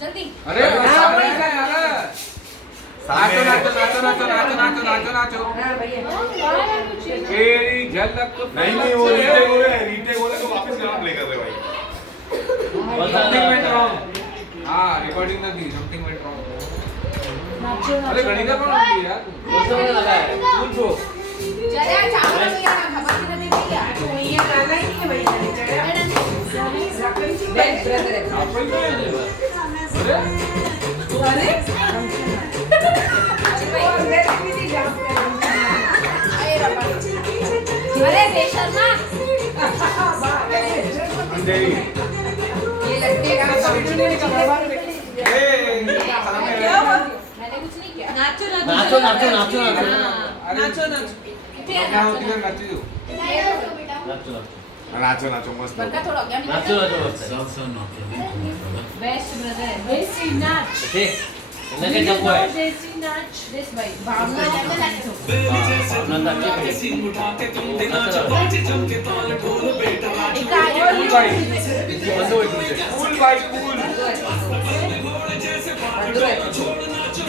जल्दी। अरे सामने का यार, नाचो नाचो नाचो नाचो नाचो नाचो नाचो नाचो। तेरी झलक नहीं वो रीटेक हो रहे हैं, रीटेक हो रहे हैं तो वापस यहाँ प्ले कर रहे भाई। Something went wrong. हाँ रिकॉर्डिंग ना की, समथिंग वेंट रॉन्ग। अरे गणित कौन होती है यार? दोस्तों ने लगाया फुल फोर्स। चले यार चावल तो यार खबर की नहीं दी यार। तो ये करना ही है भाई चले। बेस्ट ब्रदर है। अरे अरे बेशर्मा अंधेरी ये लड़के का मैंने कुछ नहीं किया। नाचो नाचो नाचो नाचो नाचो नाचो क्या होती है नाची जो नाचो नाचो नाचो मस्त बरका थोड़ा क्या नाचो नाचो बेस्ट ब्रदर देसी नाच ठीक इनके जब वो है देसी नाच देश भाई भावना नाचो भावना नाचे सिंह उठा के तुम नाचो बाजे जम के ताल ढोल बेटा कूल भाई कूल भाई कूल घोड़े जैसे छोड़ नाचो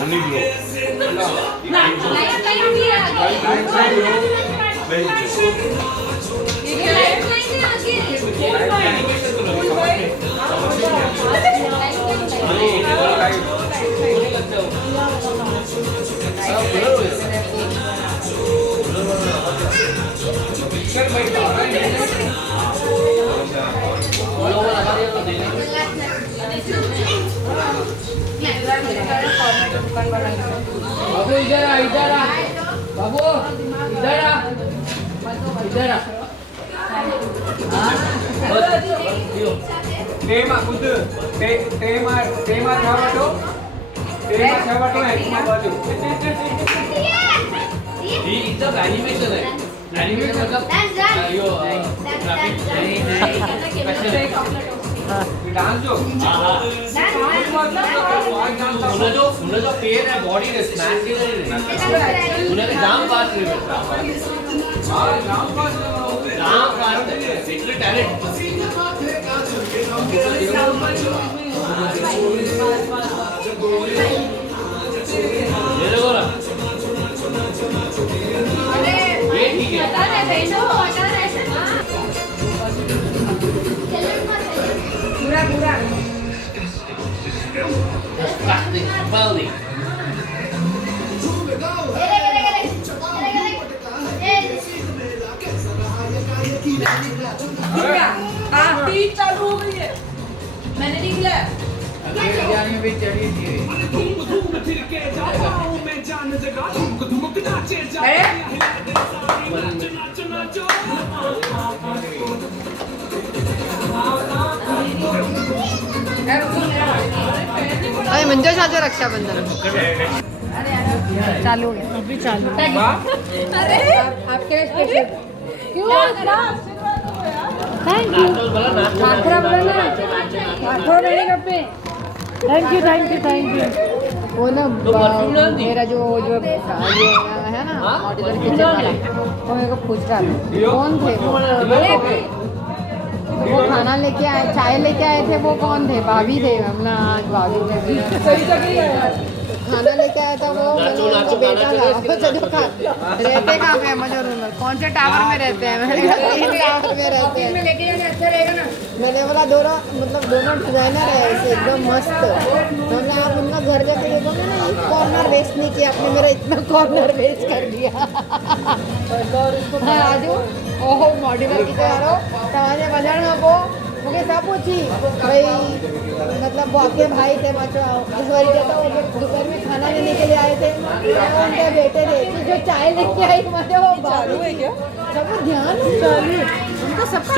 ओनली ब्लो ना लाइट लाइट भी आ गई ये लाइट लाइट है आगे बाबू इधर आ बाबू इधर आ इधर आ tema kudu tema छावटो है तुम्हारे बाजू ये इतना एनिमेशन है एनिमेशन मतलब यो ग्राफिक नहीं डांस जो उन्हें जो पेन है बॉडी ने स्मैश के उन्हें जाम पास नहीं मिलता जाम पास है इतने टैलेंट ये देखो ना ये ठीक है पूरा Bali. चालू हो गई है मैंने नहीं किया बिरयानी भी चढ़ी थी अरे मंजू चाचो रक्षाबंधन चालू हो गया अभी चालू अरे आपके लिए स्पेशल क्यों थैंक यू खाखरा बोला ना खाखरा नहीं कपे थैंक यू वो ना मेरा जो ये है ना मॉड्यूलर किचन वाला वो मेरे को पूछ रहा था कौन थे वो खाना लेके आए चाय लेके आए थे वो कौन थे भाभी थे हमने आज भाभी थे खाना लेके आया था वो बेटा था रहते कहाँ पे मजोर में कौन से टावर में रहते हैं मैंने कहा टावर में रहते हैं लेके जाने अच्छा रहेगा ना मैंने बोला दोनों डिजाइनर है ऐसे एकदम मस्त हमने आप उनका घर जाके देखोगे ना एक कॉर्नर वेस्ट नहीं किया आपने मेरा इतना कॉर्नर वेस्ट कर दिया हाँ आजू ओहो मॉड्यूलर की तैयार हो तव्हांजे वञण खां पोइ मूंखे सभु पुछी भई मतलब वो आपके भाई थे इस बारी क्या था वो दोपहर में खाना लेने के लिए आए थे उनके बेटे थे कि जो चाय लेके आई मुझे वो बाबू है क्या सब ध्यान उनका सबका